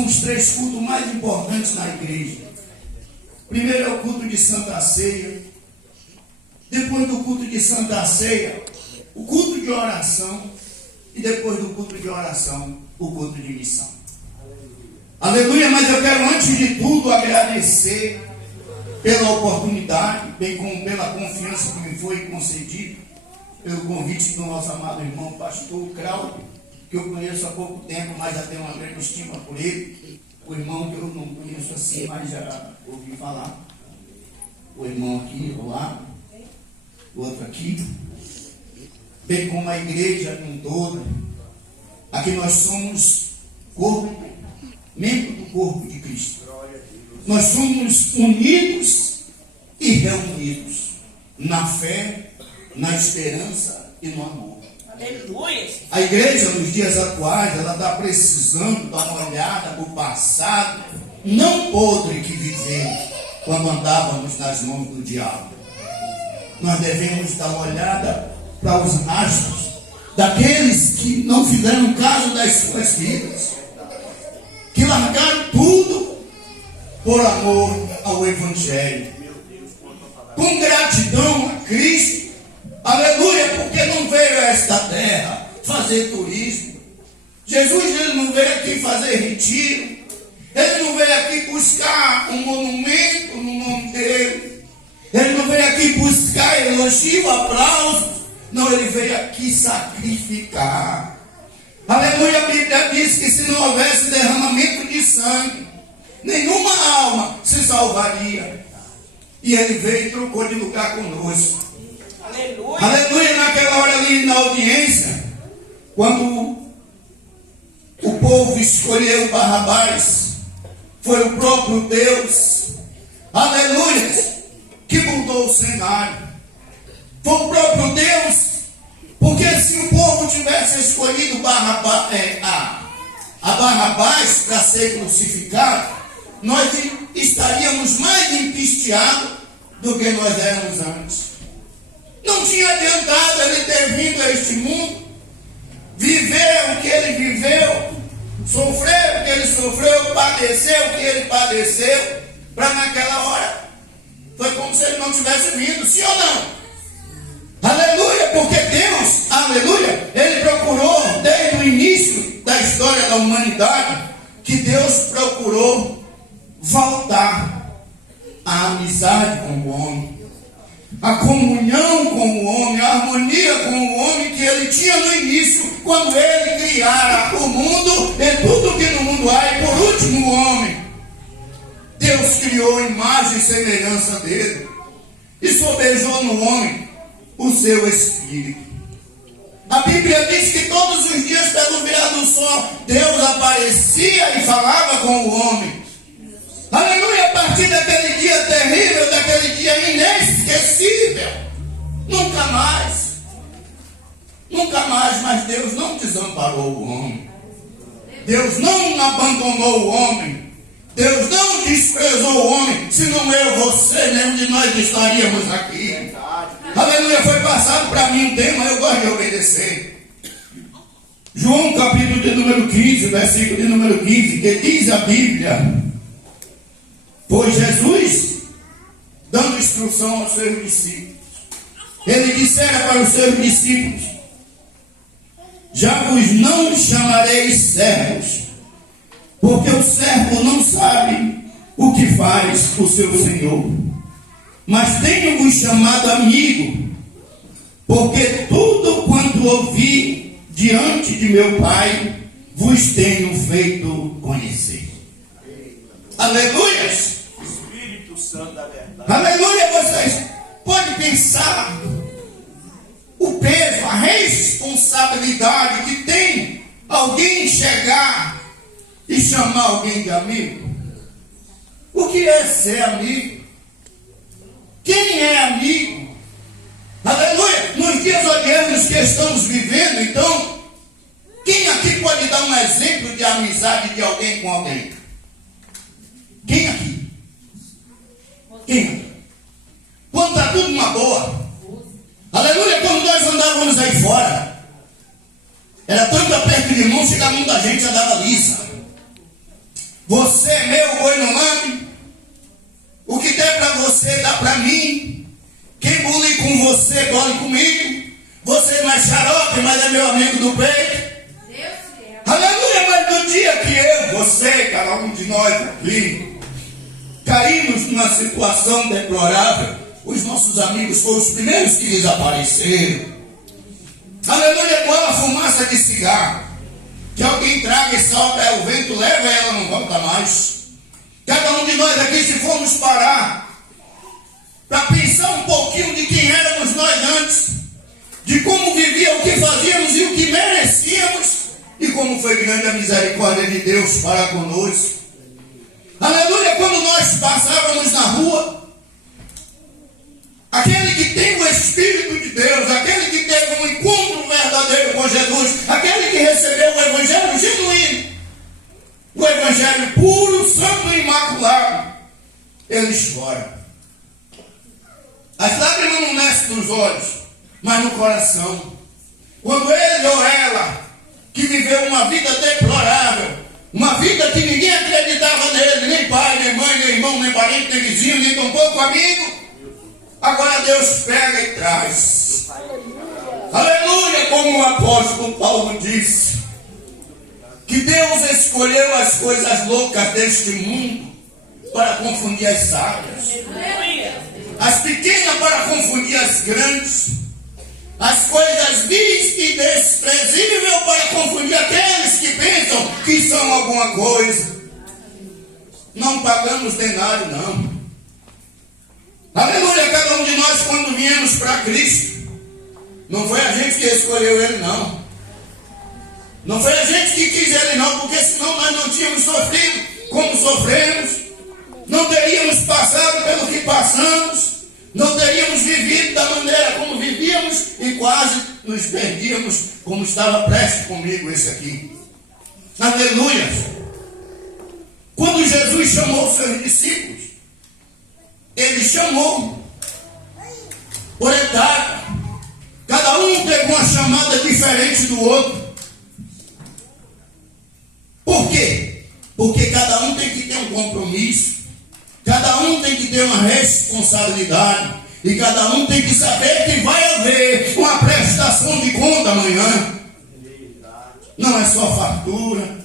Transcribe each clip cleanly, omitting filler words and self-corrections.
são os 3 cultos mais importantes na igreja. Primeiro é o culto de Santa Ceia. Depois do culto de Santa Ceia, o culto de oração. E depois do culto de oração, o culto de missão. Aleluia, mas eu quero antes de tudo agradecer pela oportunidade, bem como pela confiança que me foi concedida, pelo convite do nosso amado irmão pastor Cláudio, que eu conheço há pouco tempo, mas já tenho uma grande estima por ele. O irmão que eu não conheço assim, mas já ouvi falar. O irmão aqui, o lado, o outro aqui. Bem como a igreja em toda. Aqui nós somos corpo, membro do corpo de Cristo. Nós somos unidos e reunidos na fé, na esperança e no amor. Aleluia. A igreja nos dias atuais, ela está precisando dar uma olhada para o passado não podre que vivemos quando andávamos nas mãos do diabo. Nós devemos dar uma olhada para os rastros daqueles que não fizeram caso das suas vidas, que largaram tudo por amor ao Evangelho, com gratidão a Cristo. Aleluia, porque não veio a esta terra fazer turismo. Jesus, ele não veio aqui fazer retiro. Ele não veio aqui buscar um monumento no nome dele. Ele não veio aqui buscar elogio, aplausos. Não, ele veio aqui sacrificar. Aleluia, a Bíblia diz que se não houvesse derramamento de sangue, nenhuma alma se salvaria. E ele veio e trocou de lugar conosco. Aleluia. Aleluia, naquela hora ali na audiência, quando o povo escolheu Barrabás, foi o próprio Deus, aleluia, que mudou o cenário. Foi o próprio Deus, porque se o povo tivesse escolhido a Barrabás para ser crucificado, nós estaríamos mais empisteados do que nós éramos antes. Não tinha adiantado ele ter vindo a este mundo, viver o que ele viveu, sofrer o que ele sofreu, padecer o que ele padeceu, para naquela hora, foi como se ele não tivesse vindo, sim ou não? Aleluia, porque Deus, aleluia, ele procurou, desde o início da história da humanidade, que Deus procurou voltar à amizade com o homem, a comunhão com o homem, a harmonia com o homem que ele tinha no início, quando ele criara o mundo e tudo que no mundo há, e por último o homem. Deus criou a imagem e semelhança dele e sobejou no homem o seu espírito. A Bíblia diz que todos os dias, pelo virar do sol, Deus aparecia e falava com o homem. Aleluia, a partir daquele dia terrível, daquele dia inesquecível, nunca mais, mas Deus não desamparou o homem. Deus não abandonou o homem. Deus não desprezou o homem, senão eu, você, nenhum de nós estaríamos aqui. Aleluia, foi passado para mim um tema, eu gosto de obedecer. João capítulo de número 15, versículo de número 15, que diz a Bíblia: pois Jesus, dando instrução aos seus discípulos, ele dissera para os seus discípulos: já vos não chamareis servos, porque o servo não sabe o que faz o seu Senhor, mas tenho-vos chamado amigo, porque tudo quanto ouvi diante de meu Pai, vos tenho feito conhecer. Aleluias! Espírito Santo da verdade. Aleluia, vocês podem pensar o peso, a responsabilidade que tem alguém chegar e chamar alguém de amigo. O que é ser amigo? Quem é amigo? Aleluia! Nos dias odiosos que estamos vivendo, então, quem aqui pode dar um exemplo de amizade de alguém com alguém? Quem aqui? Quem aqui? Quando está tudo uma boa. Aleluia, quando nós andávamos aí fora, era tanto aperto de mão, chegava a mão da gente já dava lisa. Você é meu, boi não lame. O que der para você, dá para mim. Quem bulir com você, bole comigo. Você não é xarope, mas é meu amigo do peito. Aleluia, mas no dia que eu, você, cada um de nós aqui, caímos numa situação deplorável, os nossos amigos foram os primeiros que desapareceram. Aleluia, igual a fumaça de cigarro, que alguém traga e solta, o vento leva e ela não volta mais. Cada um de nós aqui, se formos parar para pensar um pouquinho de quem éramos nós antes, de como vivia, o que fazíamos e o que merecíamos, e como foi grande a misericórdia de Deus para conosco. Aleluia, quando nós passávamos na rua, aquele que tem o Espírito de Deus, aquele que teve um encontro verdadeiro com Jesus, aquele que recebeu o Evangelho genuíno, o Evangelho puro, santo e imaculado, ele chora. As lágrimas não nascem dos olhos, mas no coração. Quando ele ou ela, que viveu uma vida deplorável, uma vida que ninguém acreditava nele, nem pai, nem mãe, nem irmão, nem parente, nem vizinho, nem tampouco amigo, agora Deus pega e traz. Aleluia, como o apóstolo Paulo disse, que Deus escolheu as coisas loucas deste mundo para confundir as sábias, as pequenas para confundir as grandes, as coisas vis e desprezíveis para confundir aqueles que pensam que são alguma coisa. Não pagamos denário, não. Aleluia, cada um de nós, quando viemos para Cristo, não foi a gente que escolheu ele, não. Não foi a gente que quis ele, não, porque senão nós não tínhamos sofrido como sofremos, não teríamos passado pelo que passamos, não teríamos vivido da maneira como vivíamos e quase nos perdíamos, como estava prestes comigo esse aqui. Aleluia! Quando Jesus chamou os seus discípulos, ele chamou por etapa. Cada um teve uma chamada diferente do outro. Por quê? Porque cada um tem que ter um compromisso. Cada um tem que ter uma responsabilidade. E cada um tem que saber que vai haver uma prestação de conta amanhã. Não é só fartura.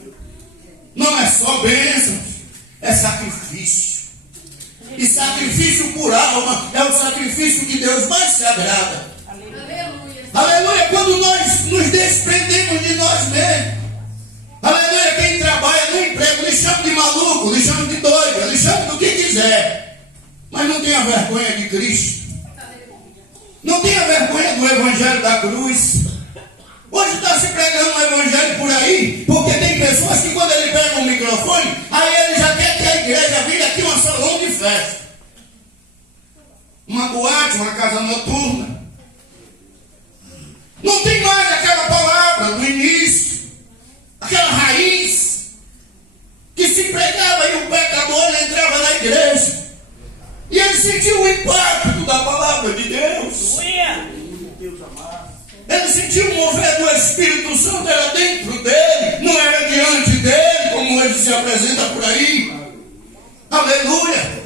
Não é só bênçãos. É sacrifício. E sacrifício por alma é o sacrifício que Deus mais se agrada. Aleluia. Aleluia. Quando nós nos desprendemos de nós mesmos. Aleluia. Quem trabalha no emprego, lhe chama de maluco, lhe chama de doido, lhe chama do que quiser. Mas não tenha vergonha de Cristo. Não tenha vergonha do Evangelho da cruz. Hoje está se pregando um Evangelho por aí, porque tem pessoas que quando ele pega um microfone, aí ele já quer que a igreja vire aqui um salão de festa. Uma boate, uma casa noturna. Não tem mais aquela palavra do início, aquela raiz, que se pregava e o pecador entrava na igreja. E ele sentiu o impacto da palavra de Deus. Ele sentiu o mover do Espírito Santo, era dentro dele, não era diante dele, como hoje se apresenta por aí. Aleluia!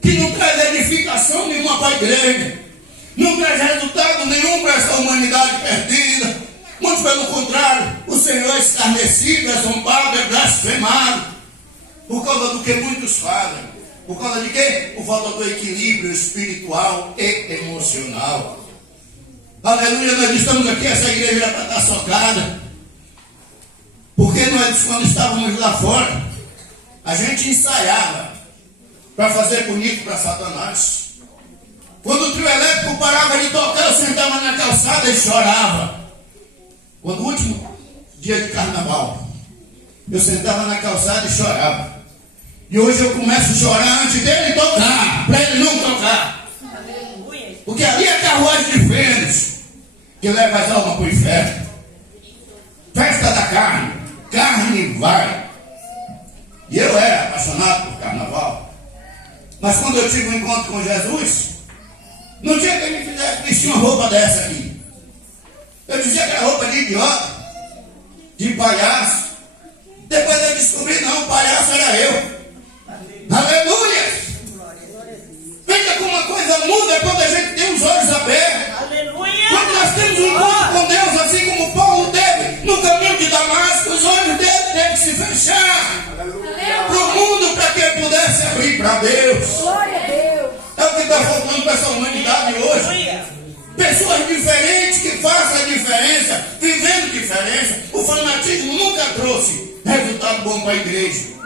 Que não traz edificação nenhuma para a igreja, não traz resultado nenhum para essa humanidade perdida. Muito pelo contrário, o Senhor é escarnecido, é zombado, é blasfemado, por causa do que muitos fazem. Por causa de quê? Por falta do equilíbrio espiritual e emocional. Aleluia, nós estamos aqui, essa igreja era para estar socada. Porque nós, quando estávamos lá fora, a gente ensaiava para fazer bonito para Satanás. Quando o trio elétrico parava de tocar, eu sentava na calçada e chorava. Quando o último dia de carnaval, eu sentava na calçada e chorava. E hoje eu começo a chorar antes dele tocar, para ele não tocar. Porque ali é a carruagem de Vênus, que leva as almas para o inferno. Festa da carne, carne vai. E eu era apaixonado por carnaval. Mas quando eu tive um encontro com Jesus, não tinha quem me fizesse vestir uma roupa dessa aqui. Eu dizia que era roupa de idiota, de palhaço. Depois eu descobri, não, o palhaço era coisa muda é quando a gente tem os olhos abertos. Aleluia. Quando nós temos um encontro com Deus, assim como Paulo teve no caminho de Damasco, os olhos dele têm que se fechar para o mundo, para que ele pudesse abrir para Deus. Glória a Deus. É o que está faltando para essa humanidade hoje. Aleluia. Pessoas diferentes que façam a diferença, vivendo diferença. O fanatismo nunca trouxe resultado bom para a igreja.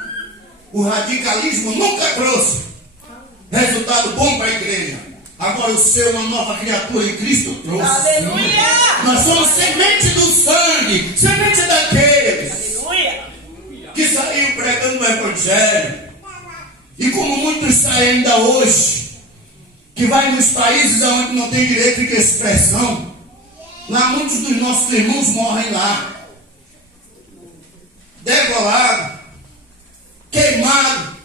O radicalismo nunca trouxe resultado bom para a igreja. Agora o ser uma nova criatura em Cristo trouxe. Aleluia. Nós somos semente do sangue, semente daqueles Aleluia. que saíram pregando o evangelho. E como muitos saem ainda hoje, que vai nos países onde não tem direito de expressão, lá muitos dos nossos irmãos morrem lá, degolado, queimado,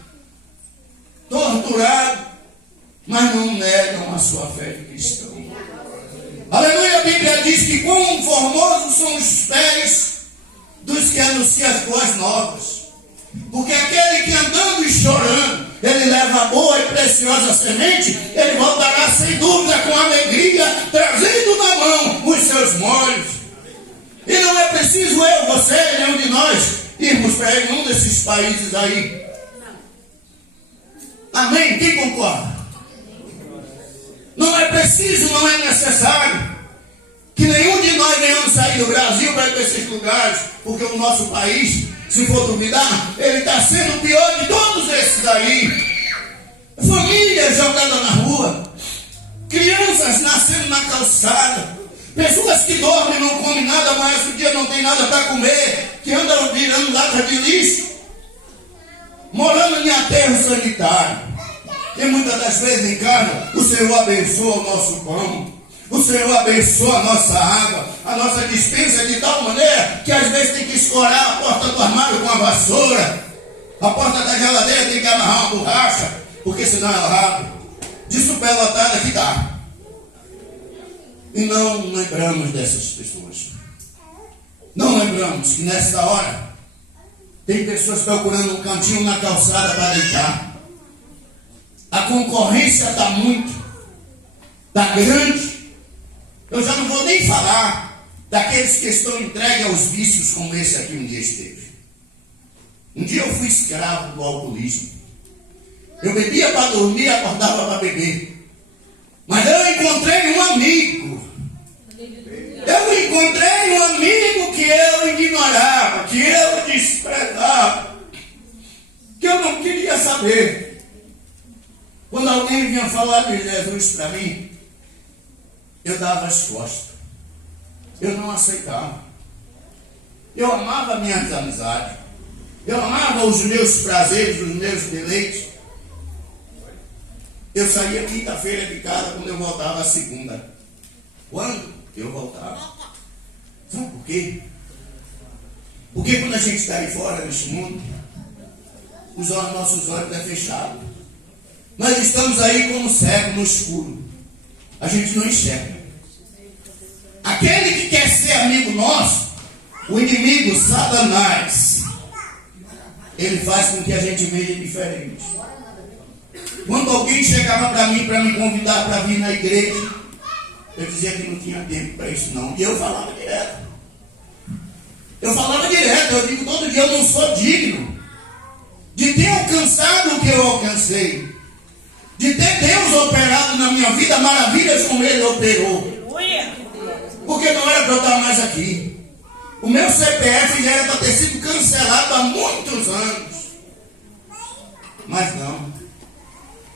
torturado, mas não negam a sua fé de cristão. Aleluia, a Bíblia diz que quão formosos são os pés dos que anunciam as boas novas. Porque aquele que andando e chorando, ele leva a boa e preciosa semente, ele voltará sem dúvida com alegria, trazendo na mão os seus molhos. E não é preciso eu, você, nenhum de nós, irmos para nenhum desses países aí. Amém? Quem concorda? Não é preciso, não é necessário que nenhum de nós venhamos sair do Brasil para ir para esses lugares, porque o nosso país, se for duvidar, ele está sendo o pior de todos esses aí. Famílias jogadas na rua, crianças nascendo na calçada, pessoas que dormem, não comem nada, mas o dia não tem nada para comer, que andam virando lata de lixo, morando em aterro sanitário. E muitas das vezes em casa, o Senhor abençoa o nosso pão, o Senhor abençoa a nossa água, a nossa dispensa de tal maneira que às vezes tem que escorar a porta do armário com a vassoura, a porta da geladeira tem que amarrar uma borracha, porque senão ela rápido, de superlotada que dá. E não lembramos dessas pessoas. Não lembramos que nesta hora tem pessoas procurando um cantinho na calçada para deitar. A concorrência está muito, está grande. Eu já não vou nem falar daqueles que estão entregues aos vícios como esse aqui um dia esteve. Um dia eu fui escravo do alcoolismo. Eu bebia para dormir e acordava para beber. Mas eu encontrei um amigo. Eu encontrei um amigo que eu ignorava, que eu desprezava, que eu não queria saber. Quando alguém vinha falar de Jesus para mim, eu dava as costas. Eu não aceitava. Eu amava minhas amizades. Eu amava os meus prazeres, os meus deleites. Eu saía quinta-feira de casa quando eu voltava segunda. Quando eu voltava. Sabe por quê? Porque quando a gente está aí fora neste mundo, nossos olhos estão fechados. Nós estamos aí como cego no escuro. A gente não enxerga. Aquele que quer ser amigo nosso, o inimigo, Satanás, ele faz com que a gente veja diferente. Quando alguém chegava para mim para me convidar para vir na igreja, eu dizia que não tinha tempo para isso não. E eu falava direto. Eu digo todo dia, eu não sou digno de ter alcançado o que eu alcancei, de ter Deus operado na minha vida maravilhas como Ele operou. Porque não era para eu estar mais aqui. O meu CPF já era para ter sido cancelado há muitos anos. Mas não.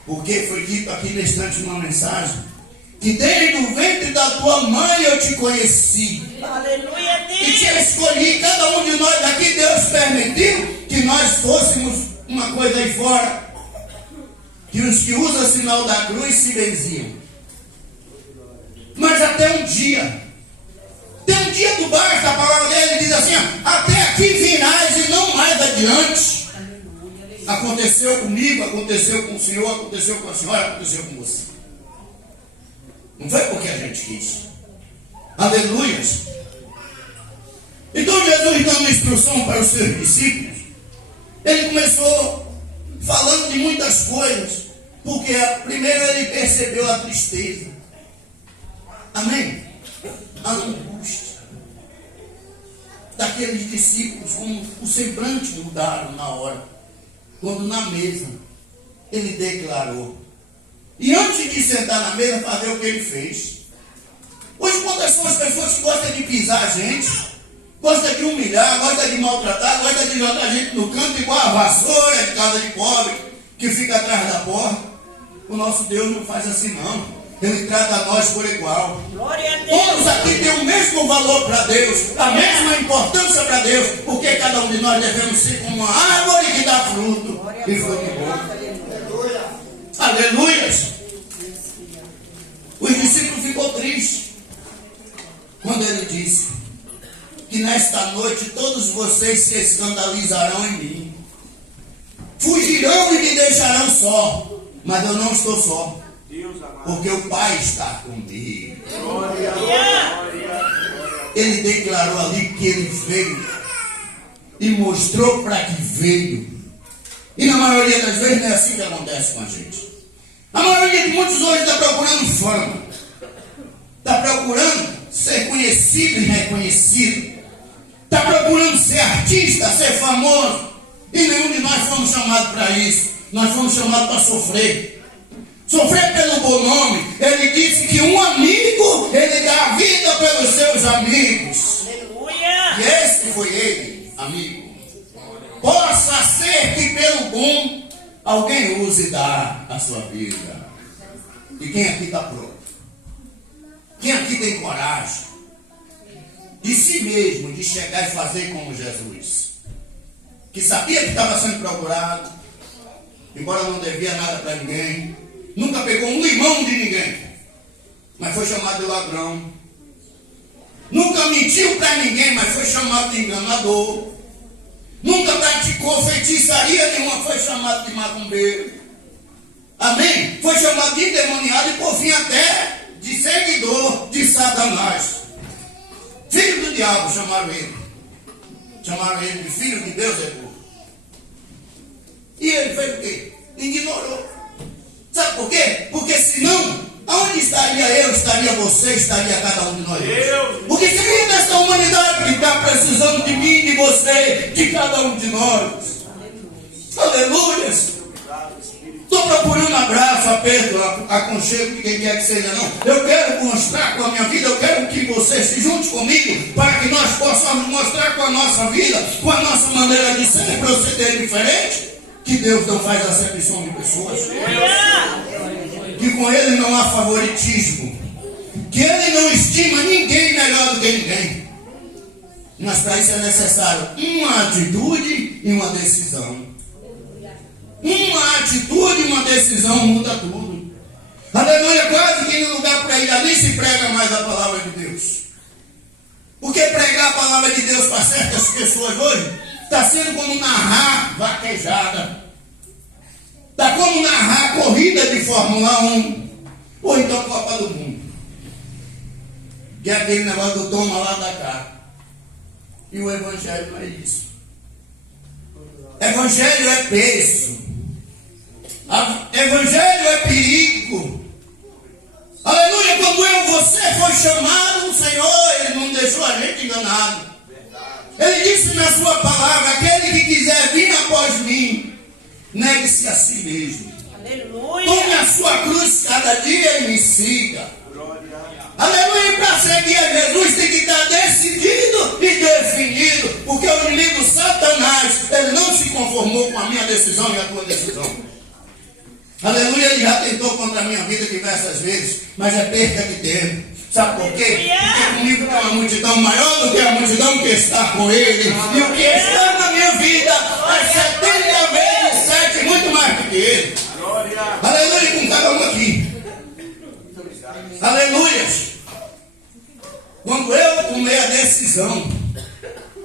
Porque foi dito aqui na estante uma mensagem que desde o ventre da tua mãe eu te conheci. Aleluia, Deus. E te escolhi, cada um de nós daqui, Deus permitiu que nós fôssemos uma coisa aí fora. Que os que usam o sinal da cruz se benziam. Mas até um dia. Tem um dia do baixo, a palavra dele diz assim: até aqui virás e não mais adiante. Aconteceu comigo, aconteceu com o senhor, aconteceu com a senhora, aconteceu com você. Não foi porque a gente quis. Aleluias. Então Jesus dando instrução para os seus discípulos, ele começou falando de muitas coisas. Porque primeiro ele percebeu a tristeza. Amém? A angústia daqueles discípulos, como o semblante mudaram na hora, quando na mesa ele declarou. E antes de sentar na mesa, fazer o que ele fez. Hoje, quantas são as pessoas que gostam de pisar a gente, gostam de humilhar, gostam de maltratar, gostam de jogar a gente no canto, igual a vassoura de casa de pobre, que fica atrás da porta? O nosso Deus não faz assim, não. Ele trata nós por igual. Glória a Deus. Todos aqui têm o mesmo valor para Deus, a mesma importância para Deus, porque cada um de nós devemos ser como uma árvore que dá fruto e fruto bom. Aleluias! Os discípulos ficou triste quando ele disse que nesta noite todos vocês se escandalizarão em mim, fugirão e me deixarão só, mas eu não estou só. Porque o Pai está comigo. Ele declarou ali que ele veio e mostrou para que veio. E na maioria das vezes não é assim que acontece com a gente. A maioria de muitos hoje está procurando fama, está procurando ser conhecido e reconhecido, está procurando ser artista, ser famoso. E nenhum de nós fomos chamados para isso. Nós fomos chamados para sofrer. Sofrer pelo bom nome. Ele disse que um amigo, ele dá a vida pelos seus amigos. Aleluia. E esse foi ele, amigo. Possa ser que pelo bom alguém use dar a sua vida. E quem aqui está pronto? Quem aqui tem coragem de si mesmo, de chegar e fazer como Jesus? Que sabia que estava sendo procurado, embora não devia nada para ninguém. Nunca pegou um limão de ninguém, mas foi chamado de ladrão. Nunca mentiu para ninguém, mas foi chamado de enganador. Nunca praticou feitiçaria nenhuma, foi chamado de macumbeiro. Amém? Foi chamado de endemoniado e por fim até de seguidor de Satanás. Filho do diabo chamaram ele. Chamaram ele de filho de Deus, é burro. E ele fez o quê? Ignorou. Sabe por quê? Porque senão, aonde estaria eu, estaria você, estaria cada um de nós? O que seria dessa humanidade que está precisando de mim, de você, de cada um de nós? Aleluia! Estou procurando abraço, aperto, aconchego de quem quer que seja, não. Eu quero mostrar com a minha vida, eu quero que você se junte comigo para que nós possamos mostrar com a nossa vida, com a nossa maneira de ser e proceder diferente, que Deus não faz acepção de pessoas. Que com Ele não há favoritismo. Que Ele não estima ninguém melhor do que ninguém. Mas para isso é necessário uma atitude e uma decisão. Uma atitude e uma decisão muda tudo. Aleluia, quase que no lugar para ir ali se prega mais a palavra de Deus. Porque pregar a palavra de Deus para certas pessoas hoje está sendo como narrar vaquejada. Está como narrar corrida de Fórmula 1. Ou então Copa do Mundo. Que é aquele negócio do toma lá da cá. E o Evangelho não é isso. Evangelho é peso. Evangelho é perigo. Aleluia, quando eu e você foi chamado, o Senhor, Ele não deixou a gente enganado. Ele disse na sua palavra, aquele que quiser vir após mim, negue-se a si mesmo. Aleluia. Tome a sua cruz cada dia e me siga. Aleluia, para seguir a Jesus tem que estar decidido e definido, porque o inimigo Satanás, ele não se conformou com a minha decisão e a tua decisão. Aleluia, ele já tentou contra a minha vida diversas vezes, mas é perda de tempo. Sabe por quê? Porque comigo tem uma multidão maior do que a multidão que está com ele. E o que está na minha vida é 70 vezes 7, muito mais do que ele. Aleluia, com cada um aqui. Aleluia. Quando eu tomei a decisão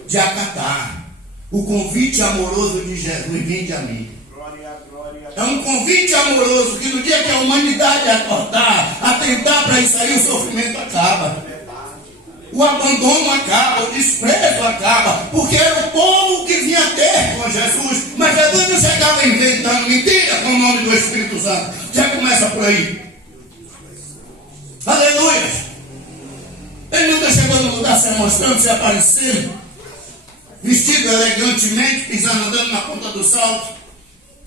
de acatar o convite amoroso de Jesus, vinde a mim. É um convite amoroso que no dia que a humanidade acordar, atentar para isso aí, o sofrimento acaba. o abandono acaba, o desprezo acaba, porque era o povo que vinha ter com Jesus, mas Jesus não chegava inventando mentira com o nome do Espírito Santo. Já começa por aí. Aleluia. Ele nunca chegou no lugar se mostrando, se aparecendo, vestido elegantemente, pisando, andando na ponta do salto,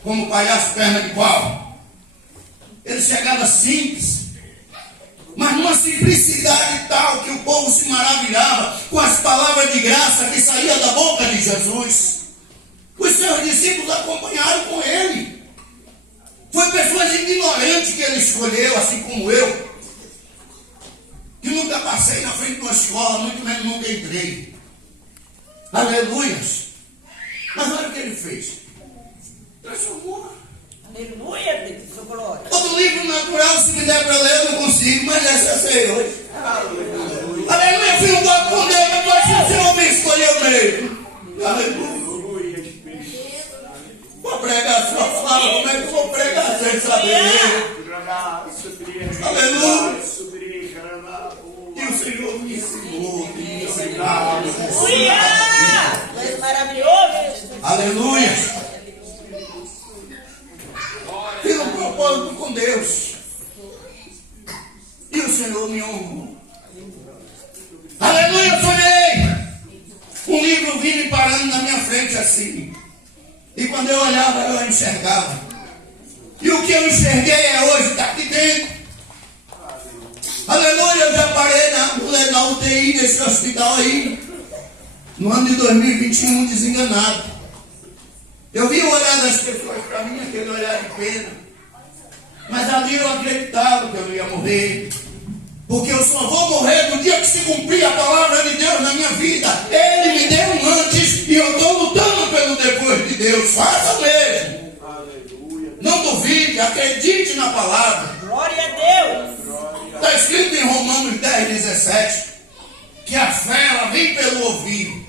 como palhaço perna de pau. Ele chegava simples, mas numa simplicidade tal que o povo se maravilhava com as palavras de graça que saíam da boca de Jesus. Os seus discípulos acompanharam com ele. Foi pessoas ignorantes que ele escolheu, assim como eu, que nunca passei na frente de uma escola, muito menos nunca entrei. Aleluias. Mas olha o que ele fez. Transformou. Aleluia, Deus, sua glória. Todo livro natural, se me der para ler, eu não consigo, mas essa eu sei hoje. Aleluia. Aleluia, fui um dono com Deus, mas acho que o Senhor me escolheu mesmo. Aleluia. Vou pregar sua palavra, como é que eu vou pregar sem saber ler? Aleluia. E o Senhor me ensinou, me ensinava. Aleluia. Tu és maravilhoso. Aleluia. Fiz um propósito com Deus. E o Senhor me honrou. Aleluia, eu sonhei. Um livro vindo e parando na minha frente assim. E quando eu olhava, eu enxergava. E o que eu enxerguei é hoje, está aqui dentro. Aleluia, eu já parei na UTI desse hospital aí. No ano de 2021, desenganado. Eu vi o olhar das pessoas para mim, aquele olhar de pena. Mas ali eu acreditava que eu não ia morrer. Porque eu só vou morrer no dia que se cumprir a palavra de Deus na minha vida. Ele me deu um antes e eu estou lutando pelo depois de Deus. Faça mesmo. Aleluia. Não duvide, acredite na palavra. Glória a Deus. Está escrito em Romanos 10, 17, que a fé ela vem pelo ouvido.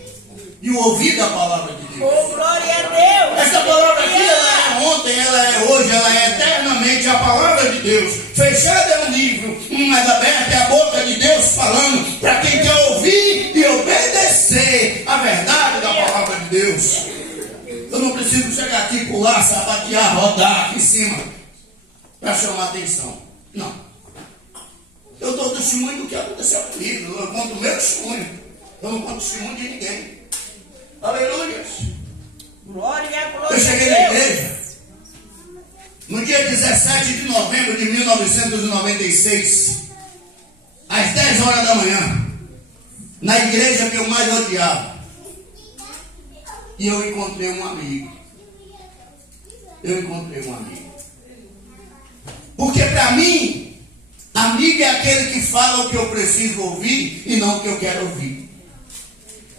E o ouvido é a palavra de Deus. Oh, glória a Deus. Essa palavra aqui, ela é ontem, ela é hoje, ela é eternamente a palavra de Deus. Fechada é um livro, mas aberta é a boca de Deus falando para quem quer ouvir e obedecer a verdade da palavra de Deus. Eu não preciso chegar aqui, pular, sapatear, rodar aqui em cima para chamar atenção. Não. Eu dou testemunho do que aconteceu comigo. Eu conto o meu testemunho. Eu não conto testemunho de ninguém. Aleluia. Glória, glória Eu cheguei a na Deus. igreja no dia 17 de novembro de 1996, às 10 horas da manhã, na igreja que eu mais odiava. E eu encontrei um amigo. Porque para mim, amigo é aquele que fala o que eu preciso ouvir e não o que eu quero ouvir.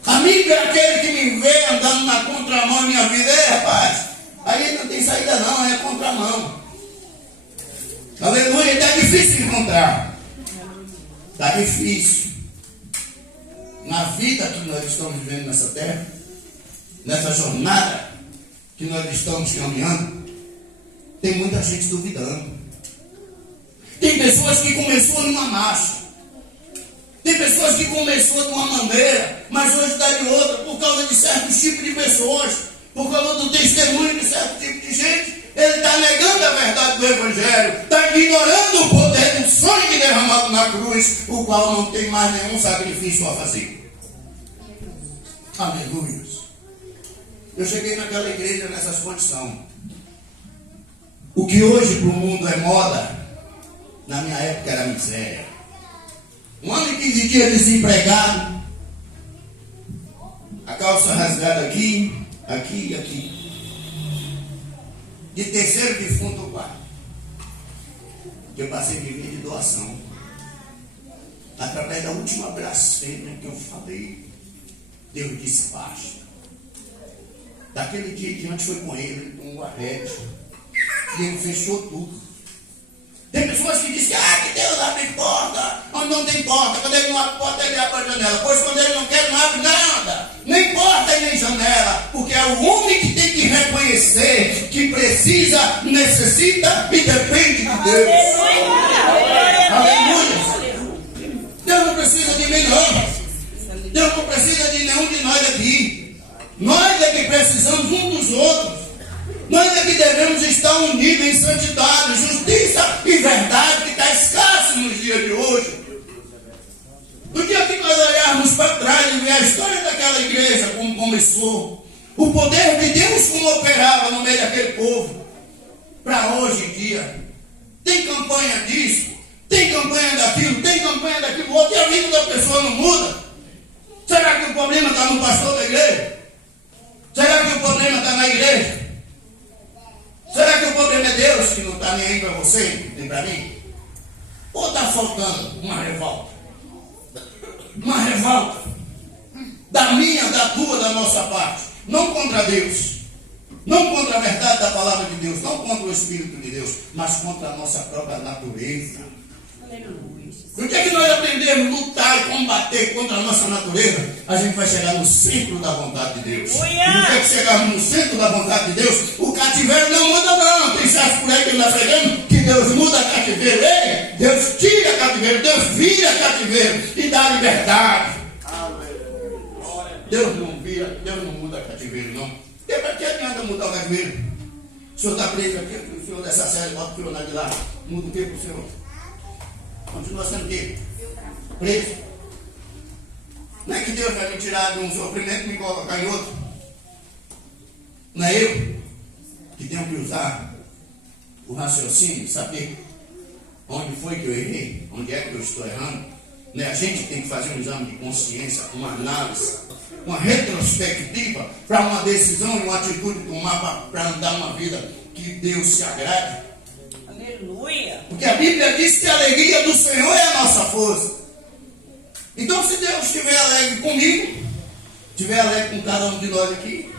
Amigo é aquele que me vê andando na contramão da minha vida. Ei, rapaz, aí não tem saída não, é contramão. Aleluia, está difícil encontrar. Está difícil. Na vida que nós estamos vivendo nessa terra, nessa jornada que nós estamos caminhando, tem muita gente duvidando. Tem pessoas que começou numa marcha. Tem pessoas que começou de uma maneira, mas hoje está de outra, por causa de certos tipos de pessoas, por causa do testemunho de certo tipo de gente. Ele está negando a verdade do Evangelho, está ignorando o poder do sangue derramado na cruz, o qual não tem mais nenhum sacrifício a fazer. Aleluia. Eu cheguei naquela igreja nessas condições. O que hoje para o mundo é moda, na minha época era miséria. Um ano e 15 dias desempregado, a calça rasgada aqui, aqui e aqui. De terceiro defunto pai, que eu passei a viver de doação. Através da última blasfêmia que eu falei, Deus disse basta. Daquele dia em diante foi com ele, com o arrete, e ele fechou tudo. Tem pessoas que dizem que Deus abre porta, onde não tem porta. Quando ele não abre porta, ele abre a janela. Pois quando ele não quer, não abre nada. Nem porta e nem janela. Porque é o homem que tem que reconhecer que precisa, necessita e depende de Deus. Aleluia. Glória a Deus. Aleluia. Deus não precisa de mim, não. Deus não precisa de nenhum de nós aqui. Nós é que precisamos um dos outros. Nós é que devemos estar unidos em santidade, justiça e verdade, que está escasso nos dias de hoje. No dia que nós olharmos para trás e ver a história daquela igreja, como começou, o poder de Deus como operava no meio daquele povo, para hoje em dia, tem campanha disso, tem campanha daquilo, tem campanha daquilo outro, e a vida da pessoa não muda. Será que o problema está no pastor da igreja? Será que o problema está na igreja? Será que o problema é Deus que não está nem aí para você, nem para mim? Ou está faltando uma revolta? Uma revolta da minha, da tua, da nossa parte. Não contra Deus, não contra a verdade da palavra de Deus, não contra o Espírito de Deus, mas contra a nossa própria natureza. Por que nós aprendemos a lutar e combater contra a nossa natureza? A gente vai chegar no centro da vontade de Deus. E no que chegarmos no centro da vontade de Deus, o cativeiro não muda não. Tem certo por aí que ele está pregando que Deus muda cativeiro. Ei, Deus tira cativeiro, Deus vira cativeiro e dá liberdade. Deus não vira, Deus não muda cativeiro não. E para que adianta mudar o cativeiro? O senhor está preso aqui, o senhor dessa série, bota o senhor lá de lá. Muda o que para o senhor? Continua sendo o quê? Preso. Não é que Deus vai me tirar de um sofrimento e me colocar em outro. Não é eu que tenho que usar o raciocínio, saber onde foi que eu errei, onde é que eu estou errando. Não é a gente que tem que fazer um exame de consciência, uma análise, uma retrospectiva para uma decisão e uma atitude tomar para andar uma vida que Deus se agrade. Aleluia. Porque a Bíblia diz que a alegria do Senhor é a nossa força. Então, se Deus estiver alegre comigo, estiver alegre com cada um de nós aqui,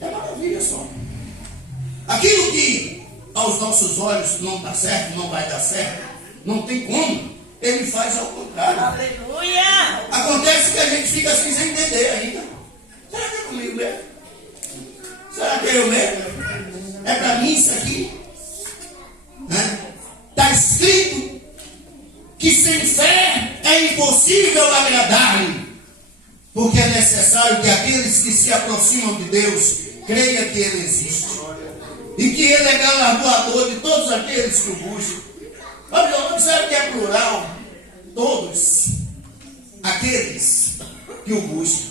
é maravilha só. Aquilo que aos nossos olhos não está certo, não vai dar certo, não tem como, Ele faz ao contrário. Aleluia. Acontece que a gente fica assim sem entender ainda. Será que é comigo mesmo? Será que é eu mesmo? É para mim isso aqui? Está escrito que sem fé é impossível agradar-lhe, porque é necessário que aqueles que se aproximam de Deus creiam que Ele existe e que Ele é galardoador de todos aqueles que o buscam. Observe que é plural. Todos aqueles que o buscam.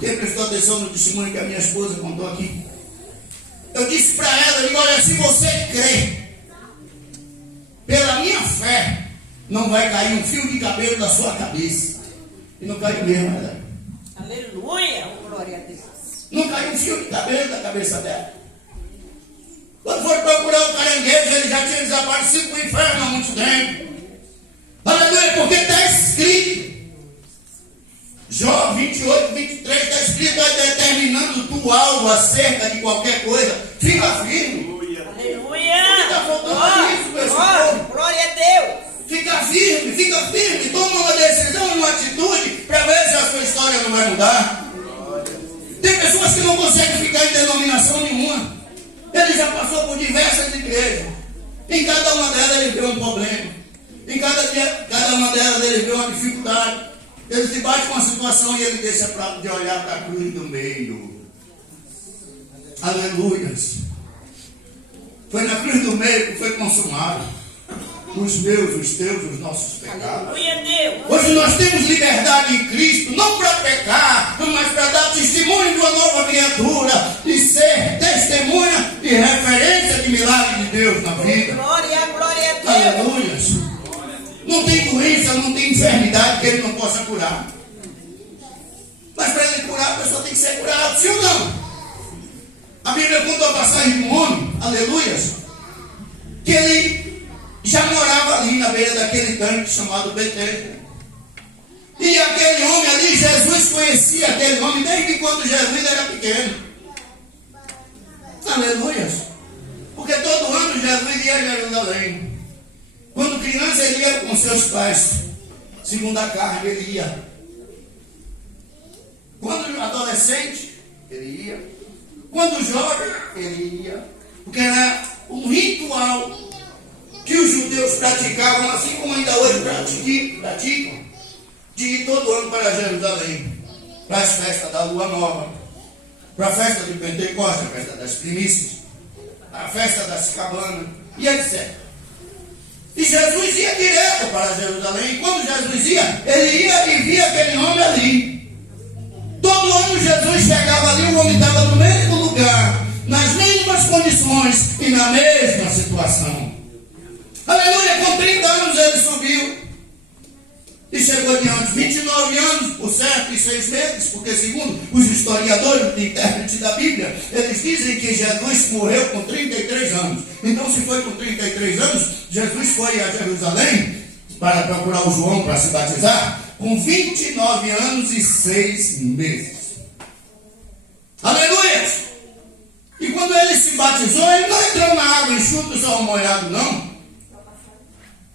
Quem prestou atenção no testemunho que a minha esposa contou aqui? Eu disse para ela, eu digo, olha, se você crê, pela minha fé, não vai cair um fio de cabelo da sua cabeça. E não caiu mesmo, né? Aleluia. Glória a Deus. Não caiu um fio de cabelo da cabeça dela. Quando foi procurar o caranguejo, ele já tinha desaparecido para o inferno há muito tempo. Aleluia, porque está escrito. Jó 28, 23 está escrito, determinando tu algo acerca de qualquer coisa, fica firme. Aleluia. Está faltando isso para esse povo. Glória a Deus. Fica firme, toma uma decisão, uma atitude, para ver se a sua história não vai mudar. Tem pessoas que não conseguem ficar em denominação nenhuma. Ele já passou por diversas igrejas. Em cada uma delas ele vê um problema. Em cada uma delas ele vê uma dificuldade. Ele se bate com a situação e ele deixa de olhar para a cruz do meio. Aleluias. Foi na cruz do meio que foi consumado os meus, os teus, os nossos pecados. Aleluia, Deus. Hoje nós temos liberdade em Cristo, não para pecar, mas para dar testemunho de uma nova criatura e ser testemunha e referência de milagre de Deus na vida. Glória a Deus. Aleluias. Não tem doença, não tem enfermidade que Ele não possa curar. Mas para Ele curar, a pessoa tem que ser curada, sim ou não? A Bíblia conta a passagem de um homem, aleluias, que ele já morava ali na beira daquele tanque chamado Betesda. E aquele homem ali, Jesus conhecia aquele homem desde quando Jesus era pequeno. Aleluias. Porque todo ano Jesus ia a Jerusalém. Quando criança ele ia com seus pais. Segundo a carne ele ia. Quando adolescente ele ia. Quando jovem ele ia. Porque era um ritual que que os judeus praticavam, assim como ainda hoje praticam, de ir todo ano para Jerusalém, para as festas da Lua Nova, para a festa de Pentecostes, a festa das primícias, a festa das cabanas, e etc. E Jesus ia direto para Jerusalém, e quando Jesus ia, ele ia e via aquele homem ali. Todo ano Jesus chegava ali, o homem estava no mesmo lugar, nas mesmas condições e na mesma situação. Aleluia, com 30 anos ele subiu e chegou diante, 29 anos, por certo, e 6 meses, porque segundo os historiadores e intérpretes da Bíblia, eles dizem que Jesus morreu com 33 anos. Então, se foi com 33 anos, Jesus foi a Jerusalém para procurar o João para se batizar, com 29 anos e 6 meses. Aleluia! E quando ele se batizou, ele não entrou na água enxuta só molhado, não.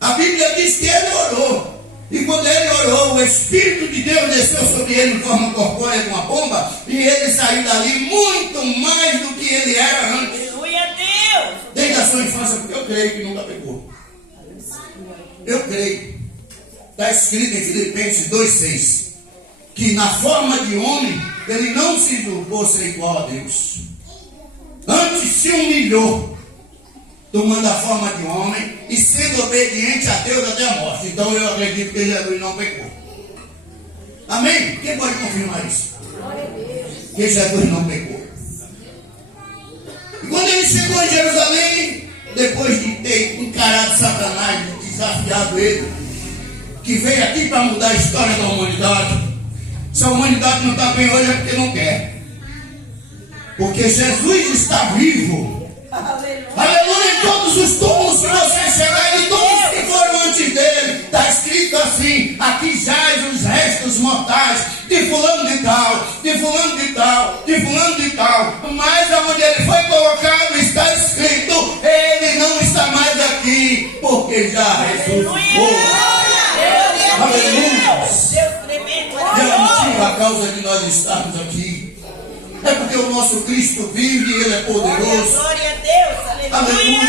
A Bíblia diz que ele orou. E quando ele orou, o Espírito de Deus desceu sobre ele em forma corpórea de uma pomba, e ele saiu dali muito mais do que ele era antes. Aleluia a Deus. Desde a sua infância, porque eu creio que nunca pecou. Eu creio. Está escrito em Filipenses 2,6, que na forma de homem, ele não se julgou ser igual a Deus. Antes se humilhou, tomando a forma de homem e sendo obediente a Deus até a morte. Então eu acredito que Jesus não pecou. Amém? Quem pode confirmar isso? Que Jesus não pecou. E quando ele chegou em Jerusalém, depois de ter encarado Satanás, desafiado ele, que veio aqui para mudar a história da humanidade. Se a humanidade não está bem hoje é porque não quer. Porque Jesus está vivo. Aleluia. Aleluia, em todos os túmulos que você chegar, e todos que foram antes dele, está escrito assim: aqui jaz os restos mortais de fulano de tal, de fulano de tal, de fulano de tal. Mas aonde ele foi colocado está escrito: ele não está mais aqui, porque já ressuscitou. Aleluia. Deus tremendo. E a motivo, a causa de nós estarmos aqui é porque o nosso Cristo vive e ele é poderoso. Glória a Deus. Aleluia.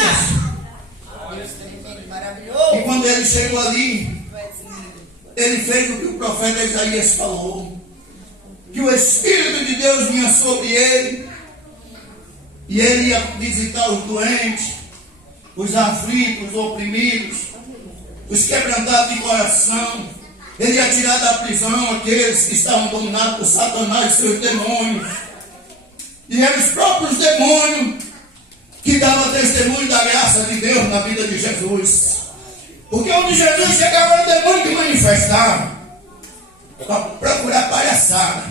Deus tremendo, maravilhoso. E quando ele chegou ali, ele fez o que o profeta Isaías falou, que o Espírito de Deus vinha sobre ele, e ele ia visitar os doentes, os aflitos, os oprimidos, os quebrantados de coração. Ele ia tirar da prisão aqueles que estavam dominados por Satanás e seus demônios. E eram os próprios demônios que davam testemunho da graça de Deus na vida de Jesus. Porque onde Jesus chegava era o demônio que manifestava para procurar palhaçada.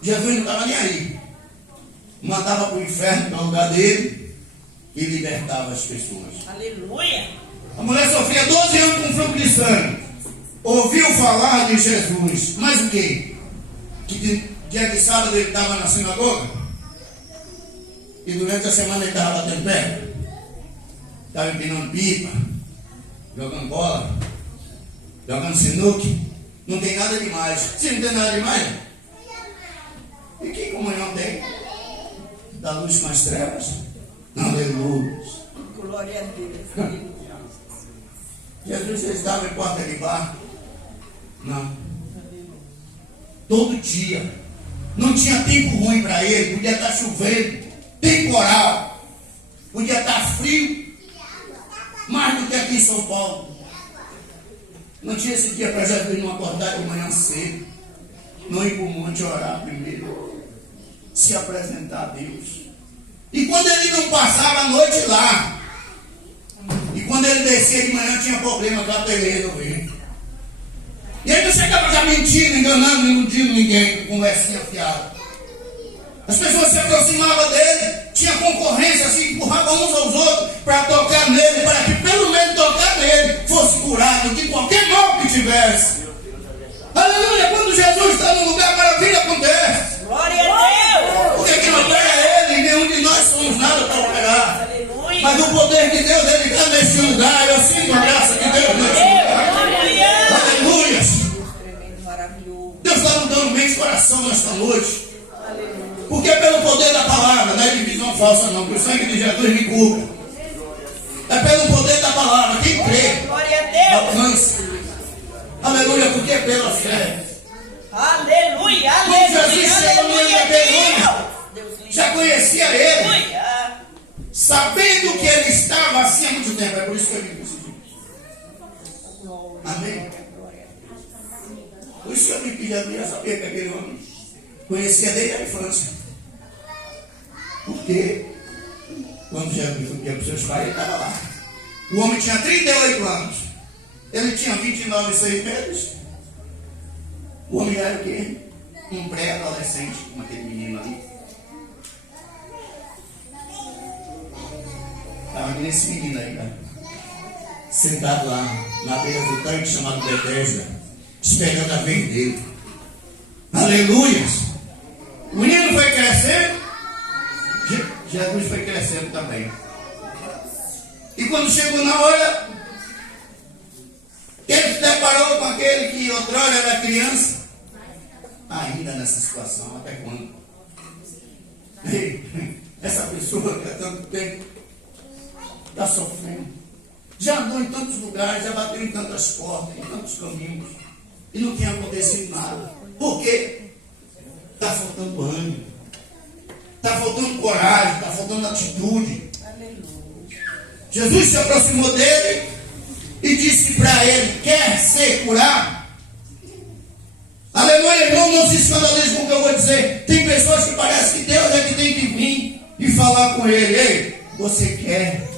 Jesus não estava nem aí. Mandava para o inferno, para o lugar dele, e libertava as pessoas. Aleluia. A mulher sofria 12 anos com fluxo de sangue. Ouviu falar de Jesus. Mas o quê? Que dia de sábado ele estava na sinagoga. E durante a semana ele estava batendo pé. Estava empinando pipa, jogando bola, jogando sinuque. Não tem nada demais. Se não tem nada demais, e que comunhão tem? Da luz com as trevas? Aleluia. Glória a Deus. Jesus estava em porta de bar. Não. Todo dia. Não tinha tempo ruim para ele. Podia estar chovendo, temporal. Podia estar frio. Mais do que aqui em São Paulo. Não tinha esse dia para Jesus não acordar de manhã cedo. Não ir para o monte orar primeiro. Se apresentar a Deus. E quando ele não passava a noite lá. E quando ele descia de manhã tinha problema para ele resolver. E ele não chegava já mentindo, enganando, iludindo ninguém, com conversinha fiada. As pessoas se aproximavam dele, tinha concorrência, se empurravam uns aos outros para tocar nele, para que pelo menos tocar nele fosse curado de qualquer mal que tivesse. Aleluia, quando Jesus está no lugar, maravilha acontece. Glória a Deus. Porque quem opera é ele, e nenhum de nós somos nada para operar. Aleluia. Mas o poder de Deus, ele está nesse lugar. Eu sinto a graça de Deus nesse lugar. Aleluia. Tremendo, maravilhoso. Deus está nos dando bem de coração nesta noite. Aleluia. Porque é pelo poder da palavra, não é divisão falsa não. Que o sangue de Jesus me cubra. É pelo poder da palavra. Quem crê, Glória a Deus. alcança. Aleluia, porque é pela fé. Aleluia, Quando aleluia, Jesus chegou no aleluia, daquele homem, Deus livre. já conhecia ele, Aleluia. sabendo que ele estava assim há muito tempo. É por isso que eu vim conseguir. Amém? Por isso que eu me pedi a Deus, sabia que aquele homem conhecia desde a infância. Porque quando Jesus foi para os seus pais, ele estava lá. O homem tinha 38 anos. Ele tinha 29 e 6 meses. O homem era o quê? Um pré-adolescente, como aquele menino ali. Estava nesse menino aí, cara. Sentado lá, na beira do tanque chamado Bethesda, esperando a vez dele. Aleluia! O menino foi crescendo, Jesus foi crescendo também. E quando chegou na hora, ele se deparou com aquele que outrora era criança, ainda nessa situação, até quando? Essa pessoa que há tanto tempo está sofrendo, já andou em tantos lugares, já bateu em tantas portas, em tantos caminhos, e não tinha acontecido nada. Por quê? Está faltando ânimo, está faltando coragem, está faltando atitude. Jesus se aproximou dele e disse para ele: quer ser curado? Aleluia, irmão, não se escandalize com o que eu vou dizer. Tem pessoas que parece que Deus é que tem que vir e falar com ele: ei, você quer?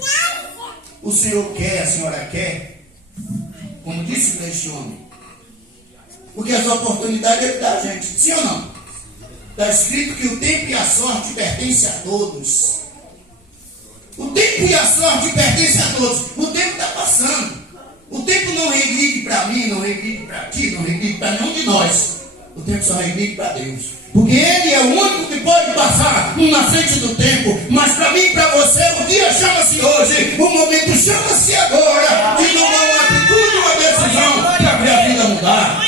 O Senhor quer, a senhora quer? Como disse para este homem. Porque as oportunidades Ele dá a gente, sim ou não? Está escrito que o tempo e a sorte pertencem a todos. O tempo e a sorte pertencem a todos. O tempo está passando. O tempo não regride para mim, não regride para ti, não regride para nenhum de nós. O tempo só regride para Deus. Porque Ele é o único que pode passar na frente do tempo. Mas para mim e para você, o dia chama-se hoje. O momento chama-se agora. E não há uma atitude, uma decisão para ver a vida mudar.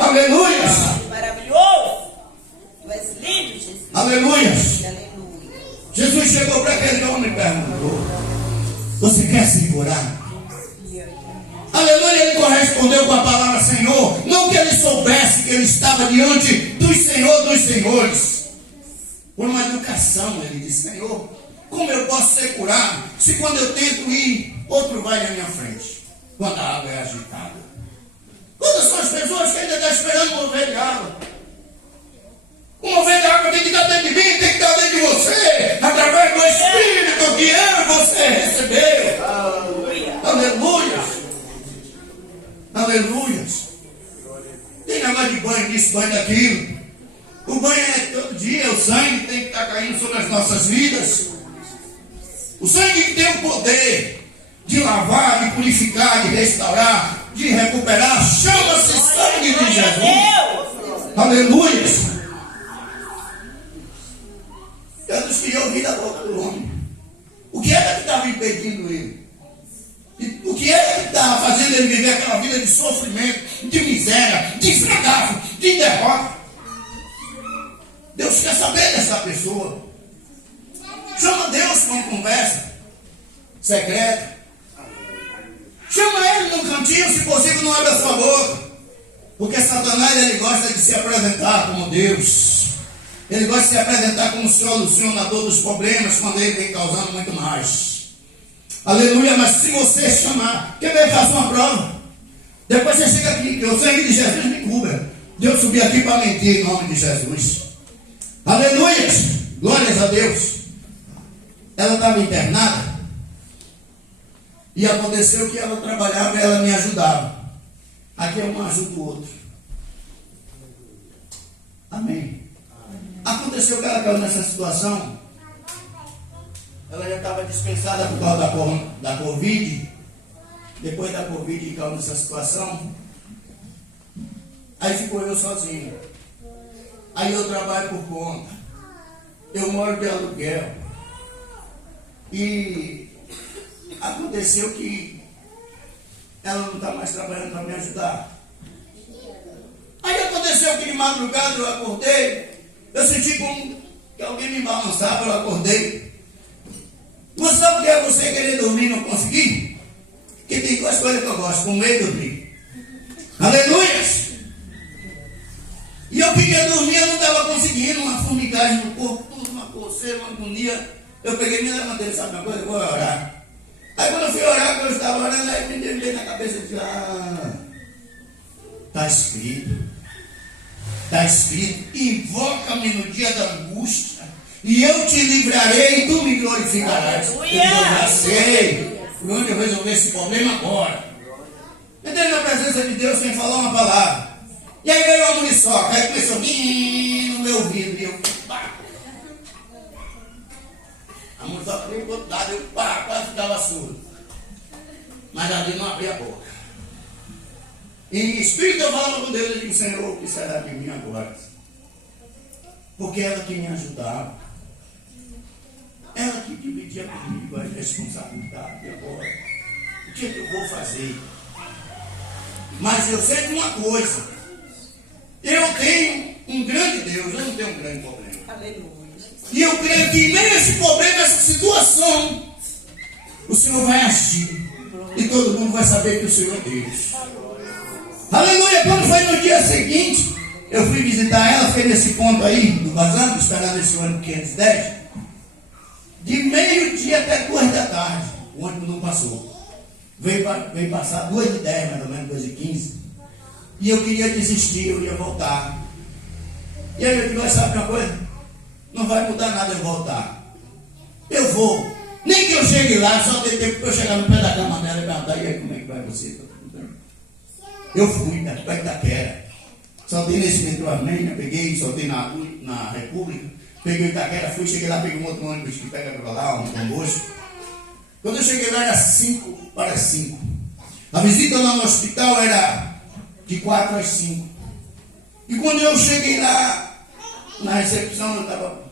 Aleluia. Maravilhoso. Tu és lindo, Jesus. Aleluia. Aleluia. Jesus chegou para aquele homem e perguntou: você quer se curar? Aleluia, ele correspondeu com a palavra Senhor. Não que ele soubesse que ele estava diante do Senhor dos senhores. Por uma educação, ele disse: Senhor, como eu posso ser curado se quando eu tento ir, outro vai na minha frente? Quando a água é agitada. Quantas são as pessoas que ainda estão esperando um mover de água? Um mover de água tem que estar dentro de mim, tem que estar dentro de você, através do Espírito que eu e você recebeu. Aleluia. Aleluia. Tem negócio de banho disso, banho daquilo. O banho é todo dia, o sangue tem que estar caindo sobre as nossas vidas. O sangue que tem o poder de lavar, de purificar, de restaurar, de recuperar, chama-se sangue de Jesus. Aleluia. Jesus queria ouvir da boca do homem. O que era que estava impedindo ele? O que era que estava fazendo ele viver aquela vida de sofrimento, de miséria, de fracasso, de derrota? Deus quer saber dessa pessoa. Chama Deus para uma conversa secreta. Chama Ele num cantinho, se possível não abre a sua boca. Porque Satanás, ele gosta de se apresentar como Deus. Ele gosta de se apresentar como solucionador dos problemas, quando ele vem causando muito mais. Aleluia, mas se você chamar, quer ver, faça uma prova. Depois você chega aqui, que o sangue de Jesus me cubra. Deus subiu aqui para mentir em nome de Jesus. Aleluia, glórias a Deus. Ela estava internada. E aconteceu que ela trabalhava e ela me ajudava. Aqui um ajuda o outro. Amém. Aconteceu que ela caiu nessa situação. Ela já estava dispensada por causa da Covid. Depois da Covid caiu nessa situação. Aí ficou eu sozinho. Aí eu trabalho por conta. Eu moro de aluguel. E aconteceu que ela não está mais trabalhando para me ajudar. Aí aconteceu que de madrugada eu acordei. Eu senti como que alguém me balançava, eu acordei. Você sabe o que é você querer dormir e não conseguir? Porque tem duas coisas que eu gosto, comer e dormir. Aleluias! E eu queria dormir, eu não estava conseguindo, uma formigagem no corpo, tudo, uma coceira, uma agonia. Eu peguei e me levantei, sabe uma coisa? Eu vou orar. Aí quando eu fui orar, quando eu estava orando, aí me veio na cabeça e disse, está escrito, invoca-me no dia da angústia, e eu te livrarei e tu me glorificarás. Eu já sei onde eu resolver esse problema agora. Entrei na presença de Deus sem falar uma palavra. E aí veio uma muriçoca, aí começou no meu ouvido, e eu pá. A muriçoca veio do outro lado, eu pá, quase ficava surdo. Mas ali não abria a boca. E em espírito eu falava com Deus, eu digo, Senhor, o que será de mim agora? Porque ela que me ajudava. Ela que dividia comigo a responsabilidade. E agora, o que é que eu vou fazer? Mas eu sei de uma coisa. Eu tenho um grande Deus, eu não tenho um grande problema. Aleluia. E eu creio que em meio a esse problema, essa situação, o Senhor vai agir. E todo mundo vai saber que o Senhor é Deus. Aleluia. Quando foi no dia seguinte, eu fui visitar ela, foi nesse ponto aí, do Vazando, esperando esse ônibus 510. De meio-dia até 2 da tarde, o ônibus não passou. Veio passar 2h10, mais ou menos, 2h15. E eu queria desistir, eu ia voltar. E aí eu digo, sabe uma coisa? Não vai mudar nada eu voltar. Eu vou. Nem que eu chegue lá, só tem tempo para eu chegar no pé da cama dela e perguntar, e aí como é que vai você? Eu fui para Itaquera. Soltei nesse metrô Armênia, peguei, soltei na República. Peguei Itaquera, fui, cheguei lá, peguei um outro ônibus que pega para lá, um combosto. Quando eu cheguei lá era 5:45. A visita lá no hospital era de 4 às 5. E quando eu cheguei lá, na recepção, eu estava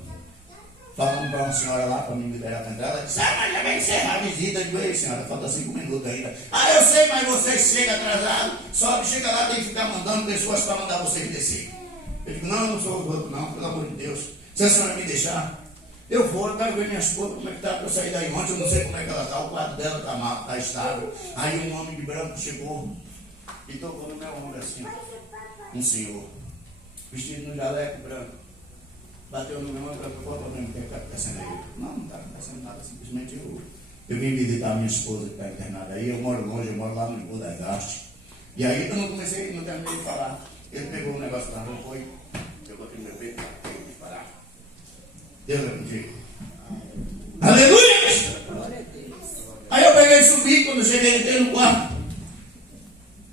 falando para uma senhora lá, para me liberar para entrar. Ela disse, mas já vai encerrar a visita. Eu digo, ei senhora, falta 5 minutos ainda. Eu sei, mas vocês chegam atrasados, sobe, chega lá, tem que ficar mandando pessoas para mandar vocês descer. Eu digo, não, eu não sou os outros não, pelo amor de Deus. Se a senhora me deixar, eu vou, eu quero ver minha esposa, como é que está, para eu sair daí ontem, eu não sei como é que ela está, o quadro dela está estável. Aí um homem de branco chegou e tocou no meu ombro assim, um senhor, vestido no jaleco branco, bateu no meu ombro, qual o problema que está acontecendo aí? Não está acontecendo nada, simplesmente eu vim visitar minha esposa que está internada aí, eu moro longe, eu moro lá no Limpo das Artes. E aí eu não terminei de falar, ele pegou o negócio da rua, foi, eu botei no meu peito, eu quis parar. Deus é contigo. Aleluia! Aí eu peguei e subi, quando eu cheguei, entrei no quarto.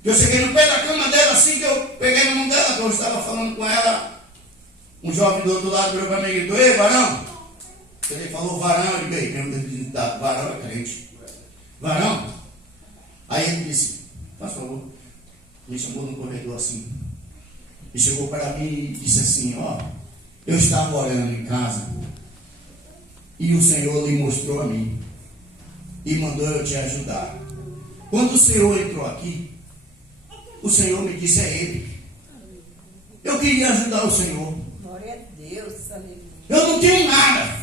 Eu cheguei no pé da cama dela, assim que eu peguei na mão dela, que eu estava falando com ela, um jovem do outro lado virou para mim e gritou, ei, varão! Ele falou varão, eu digo, mesmo visitado, varão é crente. Varão? Aí ele disse, faz favor, me chamou no corredor assim, e chegou para mim e disse assim, eu estava orando em casa, e o Senhor lhe mostrou a mim, e mandou eu te ajudar. Quando o Senhor entrou aqui, o Senhor me disse, é Ele. Eu queria ajudar o Senhor. Glória a Deus, aleluia. Eu não tenho nada,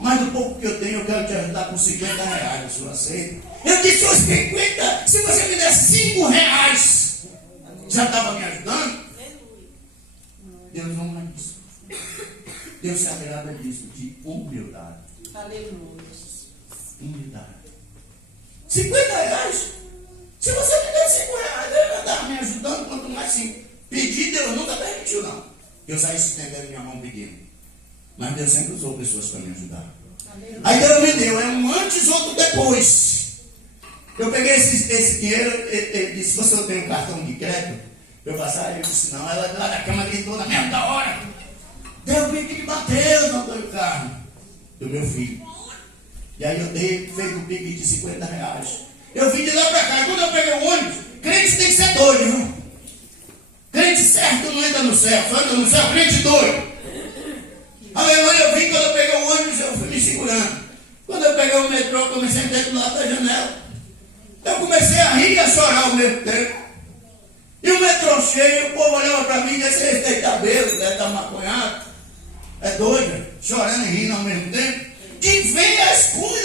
mas do pouco que eu tenho, eu quero te ajudar com 50 reais. O senhor aceita? Eu disse, os 50, se você me der 5 reais, já estava me ajudando? Deus não é isso. Deus se agrada disso, de humildade. Aleluia. Humildade. 50 reais? Se você me der 5 reais, eu já estava me ajudando, quanto mais sim. Pedir, Deus nunca permitiu, não. Eu saí estendendo minha mão pedindo. Mas Deus sempre usou pessoas para me ajudar. Aleluia. Aí Deus me deu, é um antes, outro depois. Eu peguei esse dinheiro, ele disse, você não tem um cartão de crédito? Eu passava, eu disse, não, ela lá da cama gritou na mesma hora. Deus me que bateu no meu carro, do meu filho. E aí eu dei, fez um pedido de 50 reais. Eu vim de lá para cá, e quando eu peguei o ônibus, crente tem que ser doido, viu? Crente certo não entra no céu, só entra no céu, crente doido. Aleluia, eu vim, quando eu peguei o ônibus, eu fui me segurando. Quando eu peguei o metrô, eu comecei a entrar do lado da janela. Eu comecei a rir e a chorar ao mesmo tempo. E o metrô cheio, o povo olhava para mim e disse, esse está bêbado, deve estar maconhado. É doido, chorando e rindo ao mesmo tempo. Que vem a escura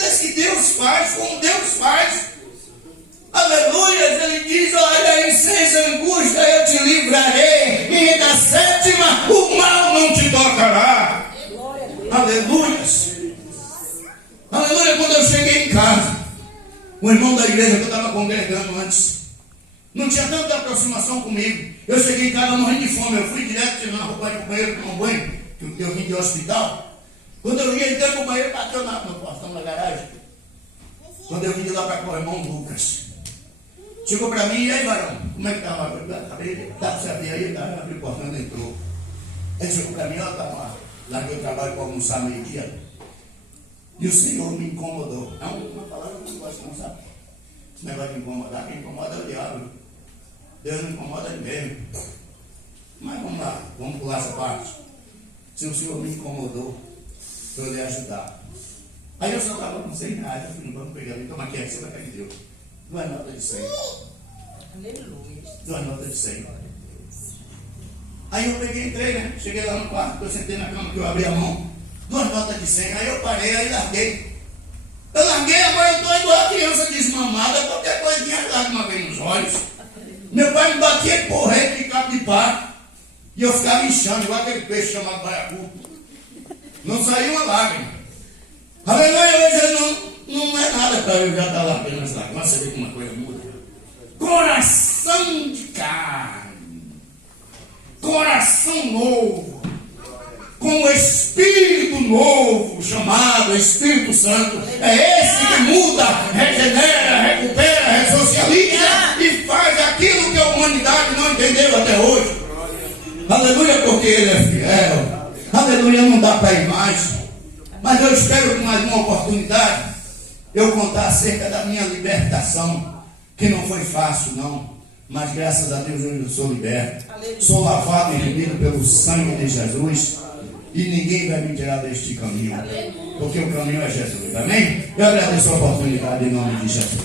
olha, em 6 angústias eu te livrarei, e na 7ª o mal não te tocará. Aleluia. Aleluia. Quando eu cheguei em casa, o irmão da igreja que eu estava congregando antes, não tinha tanta aproximação comigo. Eu cheguei em casa morrendo de fome. Eu fui direto tirando a roupa do banheiro, tomar um banho, que eu vim de hospital. Quando eu ia entrar no banheiro, bateu no portão da garagem. Quando eu vim de lá para cá, o irmão Lucas chegou para mim: e aí, varão, como é que estava? Dá para você abrir aí? Tá, abriu o portão e entrou. Ele chegou para mim: ó, larguei o trabalho para almoçar meio-dia. E o Senhor me incomodou. É uma palavra que eu não gosto, não, sabe? Esse negócio de incomodar, quem incomoda é o diabo. Deus não incomoda ele mesmo. Mas vamos lá, vamos pular essa parte. Se o Senhor me incomodou, eu lhe ajudar. Aí eu só estava com 100 reais, eu fui no banco, peguei ali, toma aqui, você vai que deu. 2 notas de 100. Aleluia. 2 notas de 100. Aí eu peguei e entrei, né? Cheguei lá no quarto, eu sentei na cama, que eu abri a mão. 2 notas de 100. Aí eu parei, aí larguei. Eu larguei, agora eu estou igual a criança desmamada, qualquer coisinha lágrima vem nos olhos. Meu pai me batia porrete de cabo de pá. E eu ficava inchando, igual aquele peixe chamado baiacu. Não saiu uma lágrima. Aleluia, hoje não é nada para eu já estar largando as lágrimas. Você vê como uma coisa muda. Coração de carne. Coração novo. Com o Espírito novo, chamado Espírito Santo. É esse que muda, regenera, recupera, ressocializa e faz aquilo que a humanidade não entendeu até hoje. Aleluia, porque Ele é fiel. Aleluia, não dá para ir mais. Mas eu espero que mais uma oportunidade eu contar acerca da minha libertação, que não foi fácil, não. Mas graças a Deus eu sou liberto. Sou lavado e remido pelo sangue de Jesus. E ninguém vai me tirar deste caminho. Porque o caminho é Jesus. Amém? Eu agradeço a oportunidade em nome de Jesus.